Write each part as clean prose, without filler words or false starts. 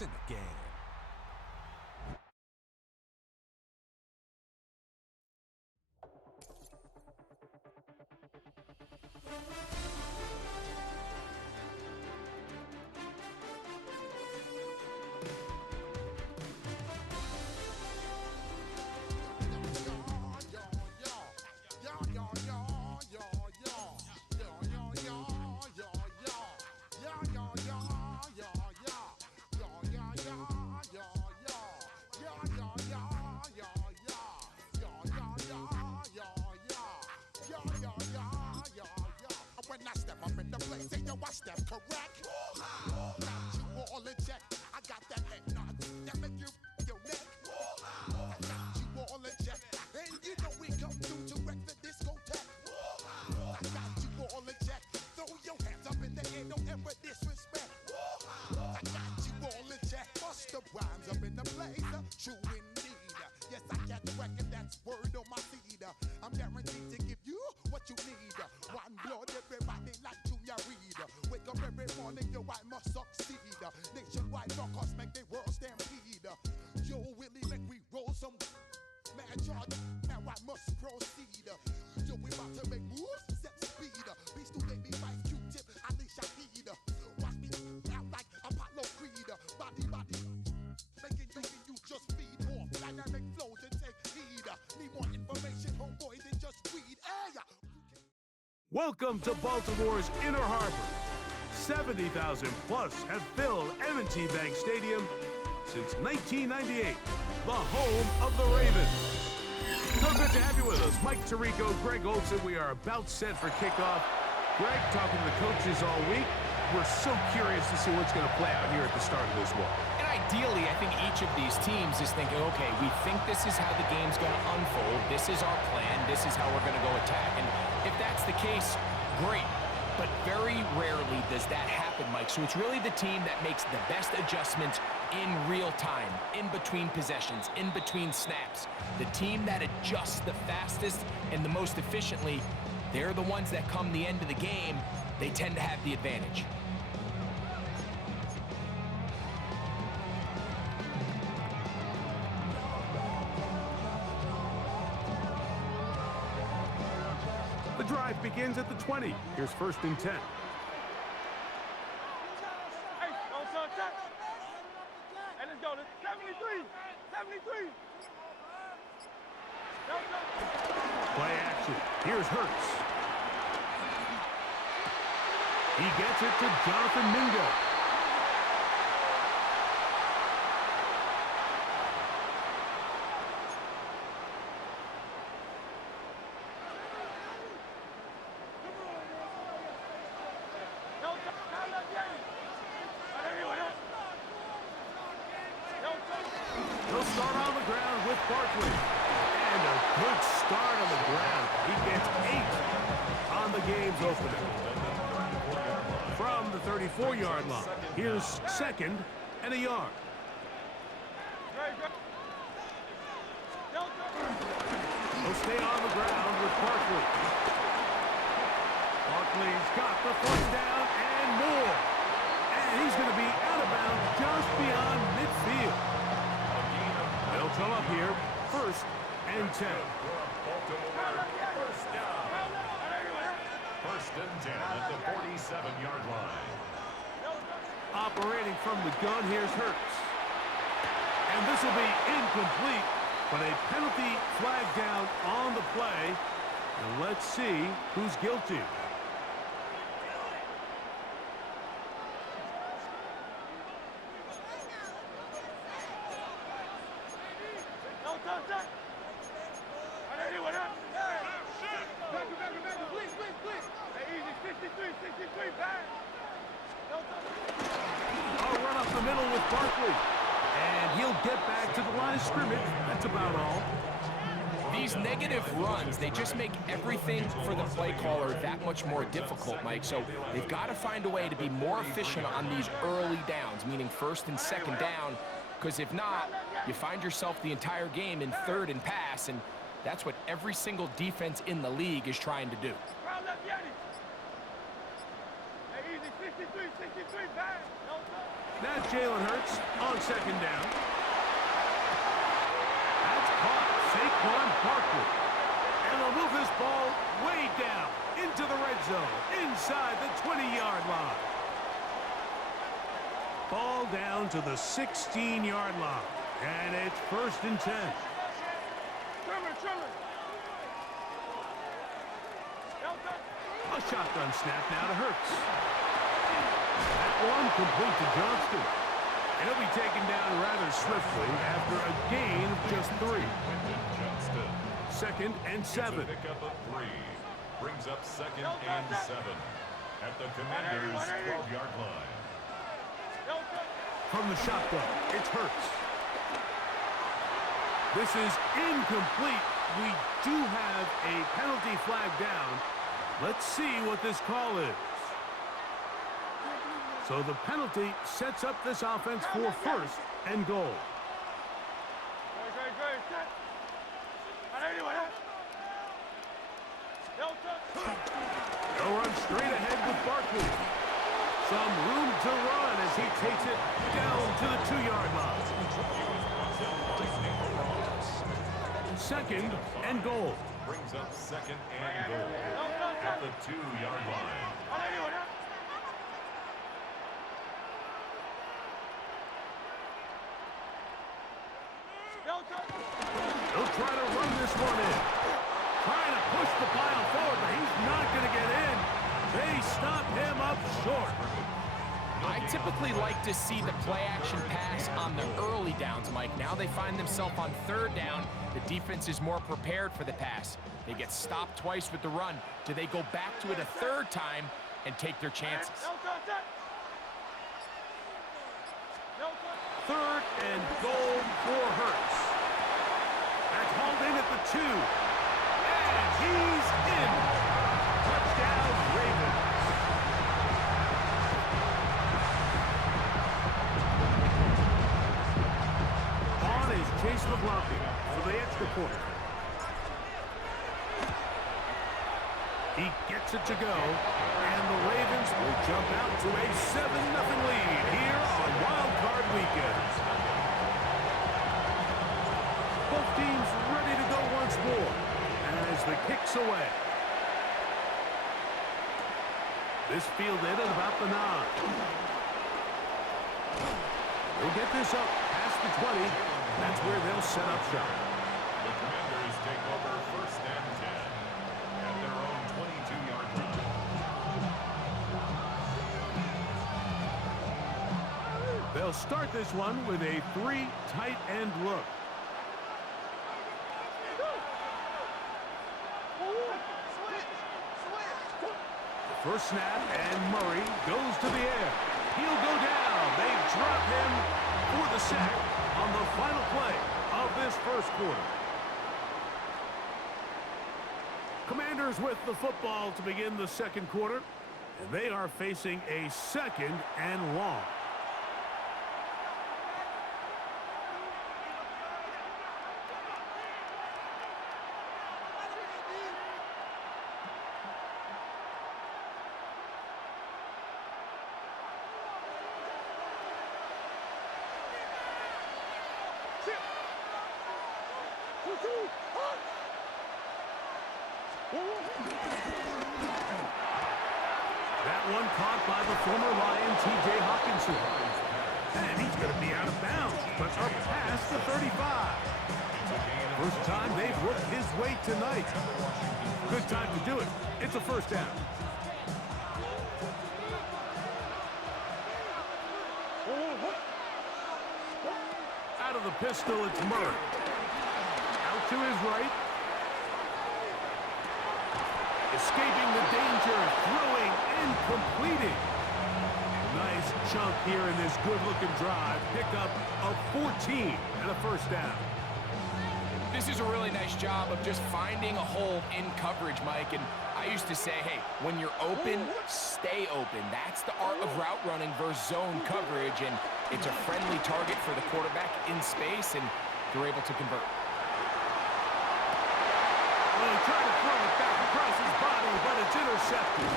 It's in the game. When I step up in the place, say yo, I step correct. Got you all in check. I got that head nod that make you your neck. I got you all in check, and you know we come through to wreck the discotheque. I got you all in check. Throw your hands up in the air, don't ever disrespect. I got you all in check. Bust the rhymes up in the place, true indeed. Yes, I catch wreck, and that's word on my seed. I'm guaranteed to give you what you need. One blood, everybody like Junior Reed. Wake up every morning, yo, I must succeed. Nationwide rockers make the world stampede. Yo, Willie, make we roll some mad charge. Now I must proceed. Yo, we about to make moves, set speed. Beast to baby, fight Q-tip, Ali Shaheed. Watch me out like Apollo Creed. Body, making you just feed off dynamic flows and take heed. Need more information, homeboy, than just weed. Hey! Welcome to Baltimore's Inner Harbor. 70,000 plus have filled M&T Bank Stadium since 1998, the home of the Ravens. So good to have you with us. Mike Tirico, Greg Olson. We are about set for kickoff. Greg, talking to the coaches all week. We're so curious to see what's going to play out here at the start of this one. And ideally, I think each of these teams is thinking, okay, we think this is how the game's going to unfold. This is our plan. This is how we're going to go attack. And if that's the case, great. But very rarely does that happen, Mike. So it's really the team that makes the best adjustments in real time, in between possessions, in between snaps. The team that adjusts the fastest and the most efficiently, they're the ones that come the end of the game, they tend to have the advantage. The drive begins at the 20. Here's 1st and 10. Hey, let's go. 73. Play action. Here's Hurts. He gets it to Jonathan Mingo. He'll start on the ground with Barkley. And a good start on the ground. He gets 8 on the game's opener. From the 34-yard line, here's 2nd and a yard. He'll stay on the ground with Barkley. Barkley's got the 1st down and more. And he's going to be out of bounds just beyond midfield. They'll come up here, 1st and 10. First down. 1st and 10 at the 47-yard line. Operating from the gun, here's Hurts. And this will be incomplete, but a penalty flag down on the play. And let's see who's guilty. I'll run up the middle with Barkley. And he'll get back to the line of scrimmage. That's about all. These negative runs, they just make everything for the play caller that much more difficult, Mike. So they've got to find a way to be more efficient on these early downs, meaning 1st and 2nd down, because if not, you find yourself the entire game in 3rd and pass, and that's what every single defense in the league is trying to do. Now Jalen Hurts on second down. That's caught. Saquon Barkley. And they'll move this ball way down into the red zone, inside the 20-yard line. Ball down to the 16-yard line. And it's 1st and 10. A shotgun snap now to Hurts. That one complete to Johnston. And he'll be taken down rather swiftly after a gain of just 3. 2nd and 7. Pick up a 3. Brings up 2nd and 7. At the Commanders' 12-yard line. From the shotgun, it's Hurts. This is incomplete. We do have a penalty flag down. Let's see what this call is. So the penalty sets up this offense for 1st and goal. They'll run straight ahead with Barkley. Some room to run as he takes it down to the 2-yard line. 2nd and goal. Brings up 2nd and goal at the 2-yard line. They'll try to run this one in. Trying to push the pile forward, but he's not going to get in. They stop him up short. I typically like to see the play-action pass on the early downs, Mike. Now they find themselves on 3rd down. The defense is more prepared for the pass. They get stopped twice with the run. Do they go back to it a 3rd time and take their chances? 3rd and goal for Hurts. That's hauled in at the 2. And he's in. Touchdown, Ravens. On is Chase LeBlanc for the extra point. He gets it to go, and the Ravens will jump out to a 7-0 lead here on Wild Card Weekend. Both teams ready to go once more as the kick's away. This fielded at about the 9. They'll get this up past the 20. That's where they'll set up shop. The Commanders take over 1st and 10 at their own 22-yard line. They'll start this one with a 3 tight end look. The first snap, and Murray goes to the air. He'll go down. They drop him for the sack on the final play of this 1st quarter. Commanders with the football to begin the 2nd quarter, and they are facing a 2nd and long. That one caught by the former Lion, T.J. Hawkinson. And he's going to be out of bounds, but up past the 35. First time they've worked his way tonight. Good time to do it. It's a 1st down. Out of the pistol, it's Murray. Out to his right. Escaping the danger, throwing and completing. Nice chunk here in this good-looking drive. Pick up of 14 and a 1st down. This is a really nice job of just finding a hole in coverage, Mike. And I used to say, hey, when you're open, stay open. That's the art of route running versus zone coverage. And it's a friendly target for the quarterback in space, and they're able to convert. Well, he tried to throw it back across his body, but it's intercepted.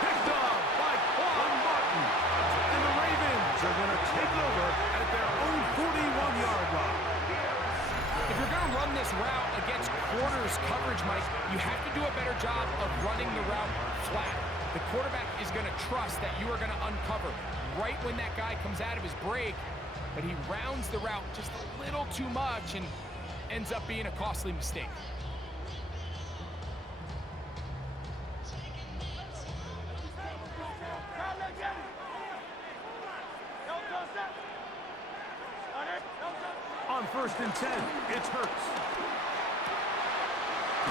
Picked off by Quan Martin. And the Ravens are going to route flat. The quarterback is going to trust that you are going to uncover right when that guy comes out of his break, but he rounds the route just a little too much and ends up being a costly mistake. On 1st and 10, it's Hurts.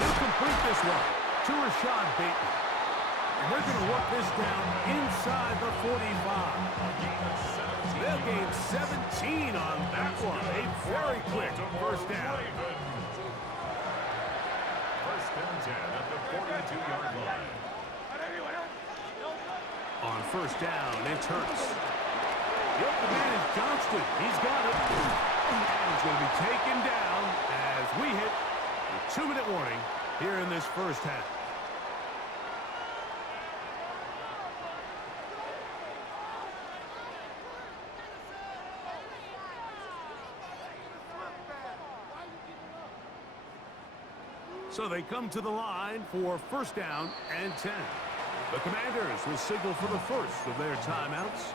He'll complete this one to Rashad Bateman. And they're going to work this down inside the 45. They'll gain 17 on that one. A very quick first down. 1st and 10 at the 42-yard line. On 1st down, it's Hurts. The open man is Johnston. He's got it. And he's going to be taken down as we hit the 2-minute warning here in this first half. So they come to the line for 1st down and 10. The Commanders will signal for the first of their timeouts.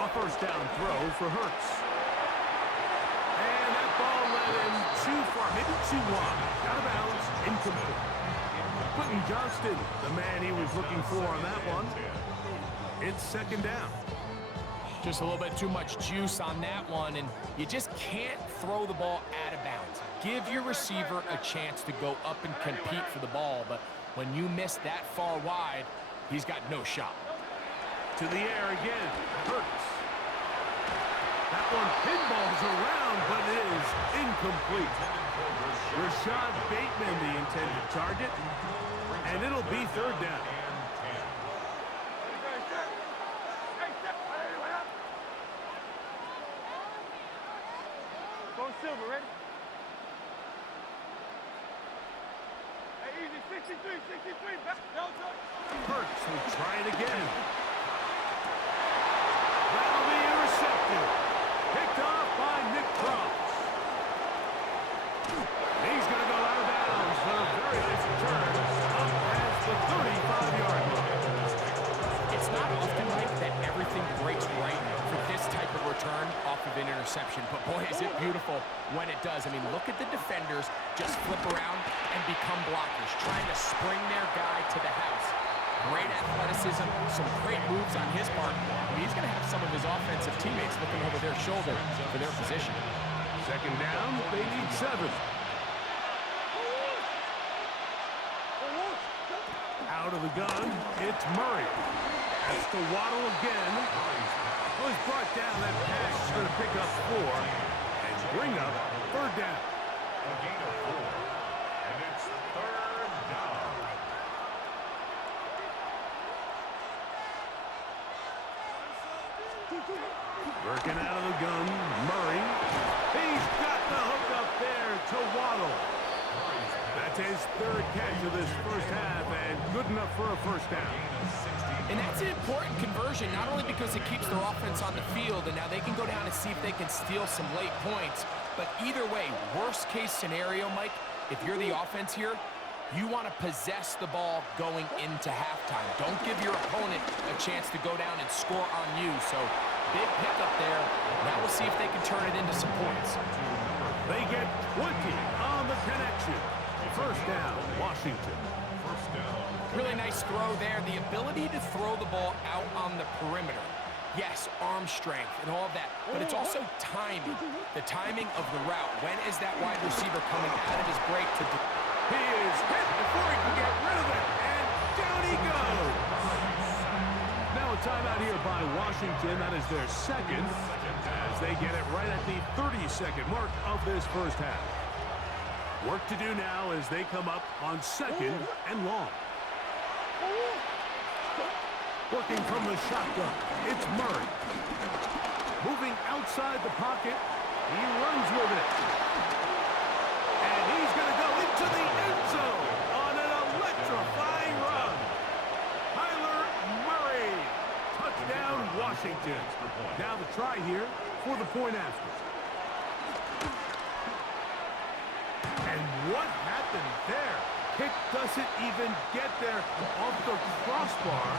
A 1st down throw for Hurts. And that ball led him too far, maybe too wide. Out of bounds, incomplete. Quentin Johnston, the man he was looking for on that one. It's 2nd down. Just a little bit too much juice on that one, and you just can't throw the ball out of bounds. Give your receiver a chance to go up and compete for the ball, but when you miss that far wide, he's got no shot. To the air again, Hurts. That one pinballs around, but it is incomplete. Rashad Bateman, the intended target, and it'll be 3rd down. Go Silver, ready? Hey, easy, 63, back. Hurts will try it again. That'll be intercepted. Picked off by Nick Cross. He's going to go out of bounds for a very nice return up past the 35-yard line. It's not often, Mike, that everything breaks right for this type of return off of an interception, but boy, is it beautiful when it does. I mean, look at the defenders just flip around and become blockers, trying to spring their guy to the house. Great athleticism, some great moves on his part. I mean, he's going to have some of his offensive teammates looking over their shoulder for their position. 2nd down, they need 7. Out of the gun, it's Murray. That's to Waddle again. Was brought down. That pass is going to pick up 4 and bring up 3rd down. A gain of 4. And it's 3rd down. Working out of the gun, Murray. He's got the hook up there to Waddle. That's his 3rd catch of this first half, and good enough for a 1st down. And that's an important conversion, not only because it keeps their offense on the field, and now they can go down and see if they can steal some late points, but either way, worst case scenario, Mike, if you're the offense here, you want to possess the ball going into halftime. Don't give your opponent a chance to go down and score on you. So big pickup there. Now we'll see if they can turn it into some points. They get 20 on the connection. 1st down, Washington. 1st down. Really nice throw there. The ability to throw the ball out on the perimeter. Yes, arm strength and all of that, but it's also timing. The timing of the route. When is that wide receiver coming out of his break to... He is hit before he can get rid of it, and down he goes. Now a timeout here by Washington. That is their 2nd, as they get it right at the 30-second mark of this first half. Work to do now as they come up on 2nd and long. Working from the shotgun, it's Murray. Moving outside the pocket, he runs with it. And he's going to go into the end zone on an electrifying run. Kyler Murray. Touchdown, Washington. Now the try here for the point after. And what happened there? Kick doesn't even get there off the crossbar.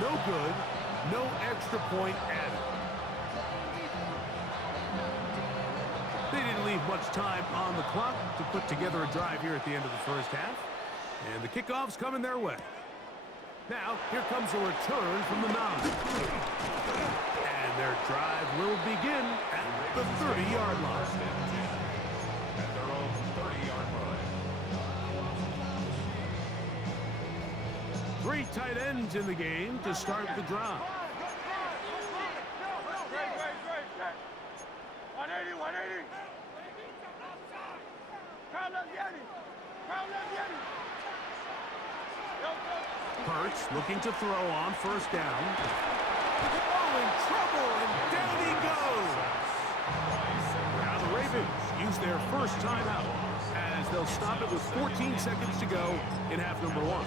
No good. No extra point added. They didn't leave much time on the clock to put together a drive here at the end of the first half. And the kickoff's coming their way. Now, here comes a return from the 9. And their drive will begin at the 30-yard line. At their own 30-yard line. 3 tight ends in the game to start the drive. 180, 180. Crown left Yeti. Crown left Yeti. Hurts looking to throw on first down. Oh, in trouble, and down he goes. Now the Ravens use their first timeout as they'll stop it with 14 seconds to go in half number 1.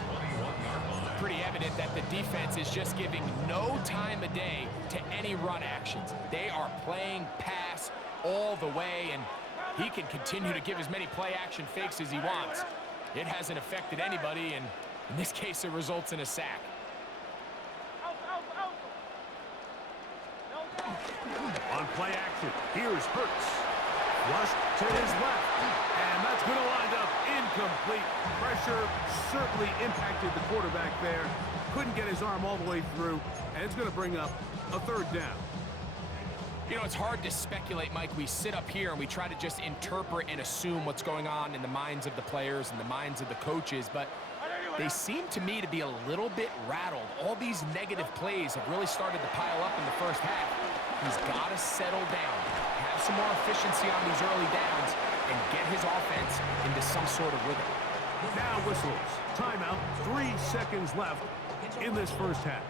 Pretty evident that the defense is just giving no time of day to any run actions. They are playing pass all the way, and he can continue to give as many play-action fakes as he wants. It hasn't affected anybody, and in this case, it results in a sack. On play action, here's Hurts. Flushed to his left, and that's going to wind up incomplete. Pressure certainly impacted the quarterback there. Couldn't get his arm all the way through, and it's going to bring up a third down. You know, it's hard to speculate, Mike. We sit up here and we try to just interpret and assume what's going on in the minds of the players and the minds of the coaches, but they seem to me to be a little bit rattled. All these negative plays have really started to pile up in the first half. He's got to settle down, have some more efficiency on these early downs, and get his offense into some sort of rhythm. Now whistles. Timeout. 3 seconds left in this first half.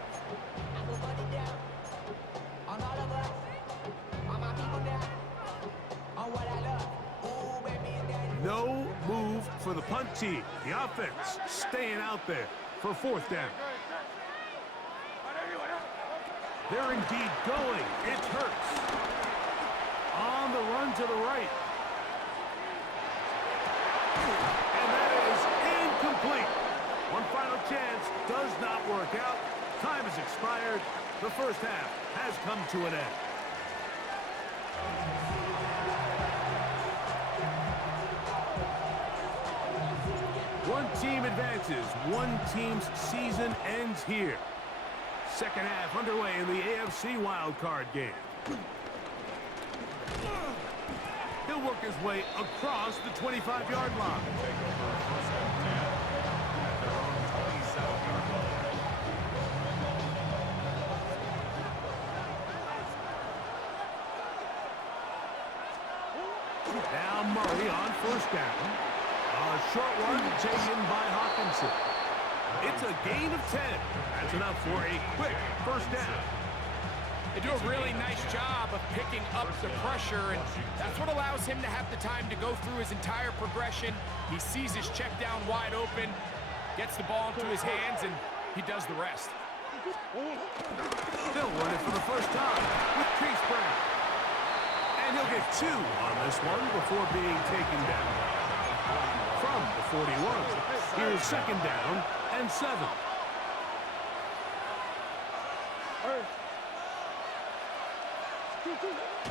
No move for the punt team. The offense staying out there for fourth down. They're indeed going. It's Hurts. On the run to the right. And that is incomplete. One final chance does not work out. Time has expired. The first half has come to an end. One team advances. One team's season ends here. Second half underway in the AFC wildcard game. He'll work his way across the 25-yard line. Take over first and 10 at their own 27-yard line. Now Murray on first down. A short one taken by Hawkinson. It's a gain of 10. That's enough for a quick first down. They do a really nice job of picking up the pressure, and that's what allows him to have the time to go through his entire progression. He sees his check down wide open, gets the ball into his hands, and he does the rest. They'll run it for the first time with Chase Brown. And he'll get 2 on this one before being taken down. From the 41, here's second down and 7.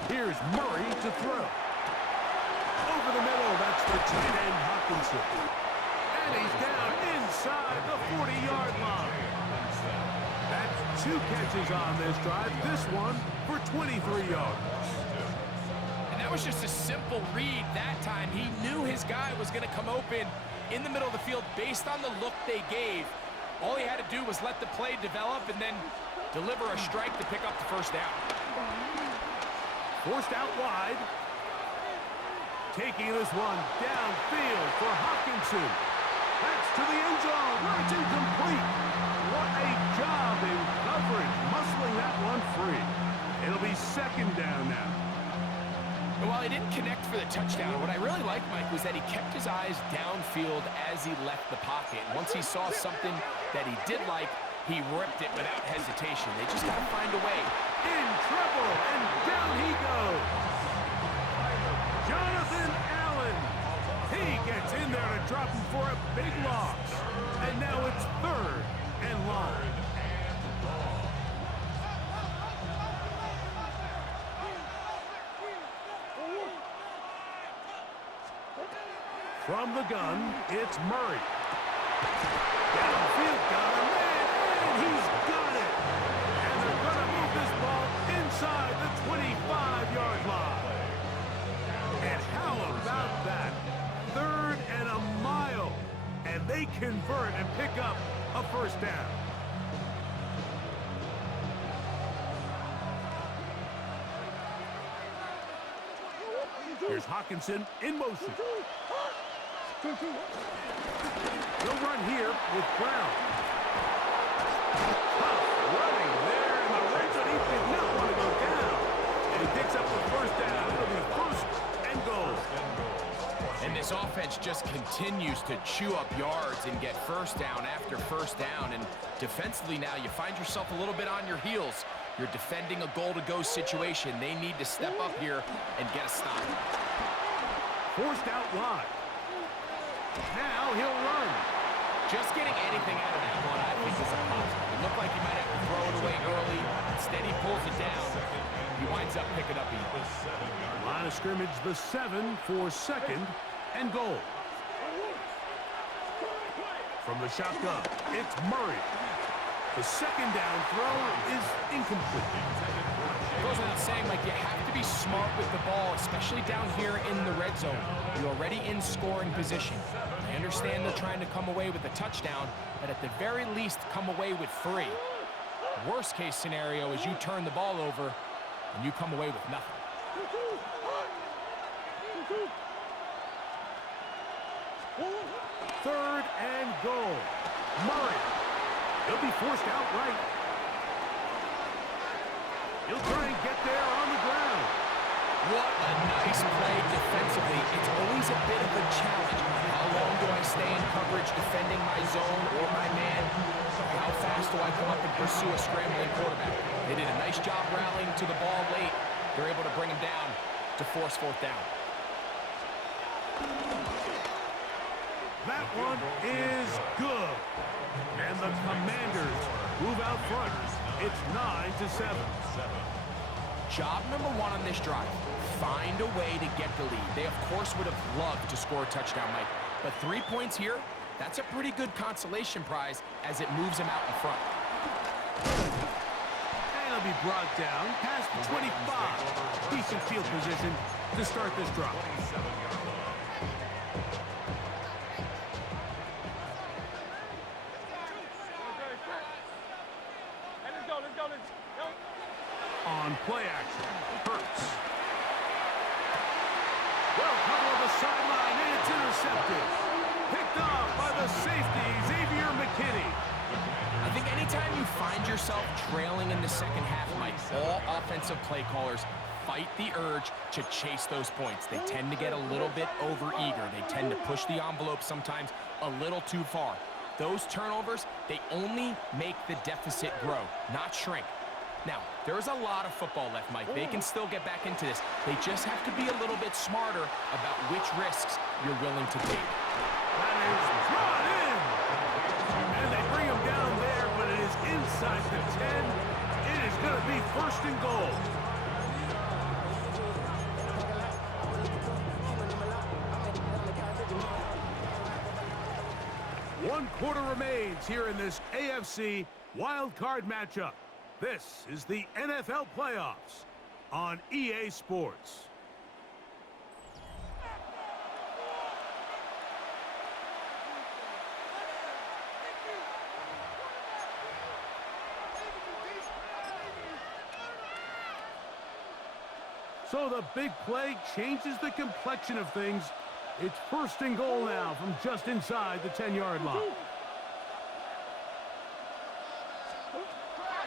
Here's Murray to throw. Over the middle, that's the tight end Hawkinson. And he's down inside the 40-yard line. That's 2 catches on this drive. This one for 23 yards. And that was just a simple read that time. He knew his guy was going to come open in the middle of the field based on the look they gave. All he had to do was let the play develop and then deliver a strike to pick up the first down. Forced out wide. Taking this one downfield for Hawkinson. That's to the end zone where it's incomplete. What a job in connect for the touchdown. What I really liked, Mike, was that he kept his eyes downfield as he left the pocket. Once he saw something that he did like, he ripped it without hesitation. They just got to find a way. In trouble, and down he goes. Jonathan Allen. He gets in there to drop him for a big loss. And now it's 3rd and long. From the gun, it's Murray. Downfield, got a man, and he's got it. And they're going to move this ball inside the 25-yard line. And how about that? 3rd and a mile. And they convert and pick up a first down. Here's Hawkinson in motion. They'll run here with Brown. Tough running there in the red zone. He did not want to go down. And he picks up the first down. It'll be 1st and goal. And this offense just continues to chew up yards and get first down after first down. And defensively now, you find yourself a little bit on your heels. You're defending a goal-to-go situation. They need to step up here and get a stop. Forced out wide. Now he'll run. Just getting anything out of that one, I think, is a positive. It looked like he might have to throw it away early. Instead, he pulls it down. He winds up picking up even. Line of scrimmage, the 7 for 2nd and goal. From the shotgun, it's Murray. The 2nd down throw is incomplete. Goes without saying, Mike, you have to be smart with the ball, especially down here in the red zone. You're already in scoring position. I understand they're trying to come away with a touchdown, but at the very least, come away with 3. Worst case scenario is you turn the ball over and you come away with nothing. Third and goal. Murray. He'll be forced out right. He'll try and get there on the ground. What a nice play defensively. It's always a bit of a challenge. How long do I stay in coverage defending my zone or my man? How fast do I come up and pursue a scrambling quarterback? They did a nice job rallying to the ball late. They're able to bring him down to force 4th down. That one is good. And the Commanders move out front. It's 9-7. Job number 1 on this drive, find a way to get the lead. They, of course, would have loved to score a touchdown, Mike. But 3 points here, that's a pretty good consolation prize as it moves them out in front. And he'll be brought down past the 25. Decent field position to start this drive. On play action, Hurts. Well, cover of the sideline, and it's intercepted. Picked off by the safety, Xavier McKinney. I think anytime you find yourself trailing in the second half, Mike, all offensive play callers fight the urge to chase those points. They tend to get a little bit overeager. They tend to push the envelope sometimes a little too far. Those turnovers, they only make the deficit grow, not shrink. Now, there's a lot of football left, Mike. They can still get back into this. They just have to be a little bit smarter about which risks you're willing to take. That is brought in. And they bring him down there, but it is inside the 10. It is going to be 1st and goal. One quarter remains here in this AFC wild card matchup. This is the NFL playoffs on EA Sports. So the big play changes the complexion of things. It's 1st and goal now from just inside the 10-yard line.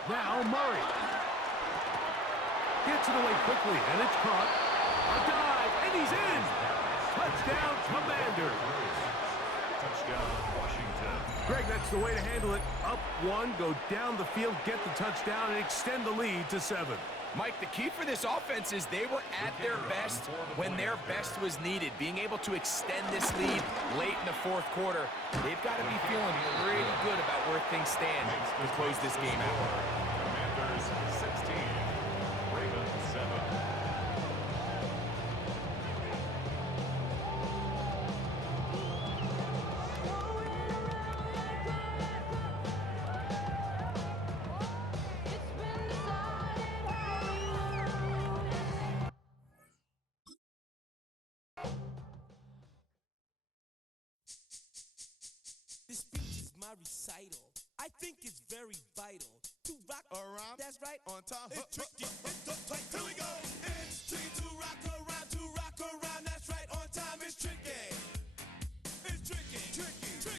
Now Murray gets it away quickly, and it's caught. A dive and he's in. Touchdown, Commanders. Touchdown, Washington. Greg, that's the way to handle it. Up one, go down the field, get the touchdown, and extend the lead to 7. Mike, the key for this offense is they were at their best when their best was needed. Being able to extend this lead late in the fourth quarter, they've got to be feeling pretty good about where things stand to close this game out. Commanders 16, Ravens 7. This speech is my recital. I think it's very vital to rock around. That's right. On time. It's tricky. It's the play. Here we go.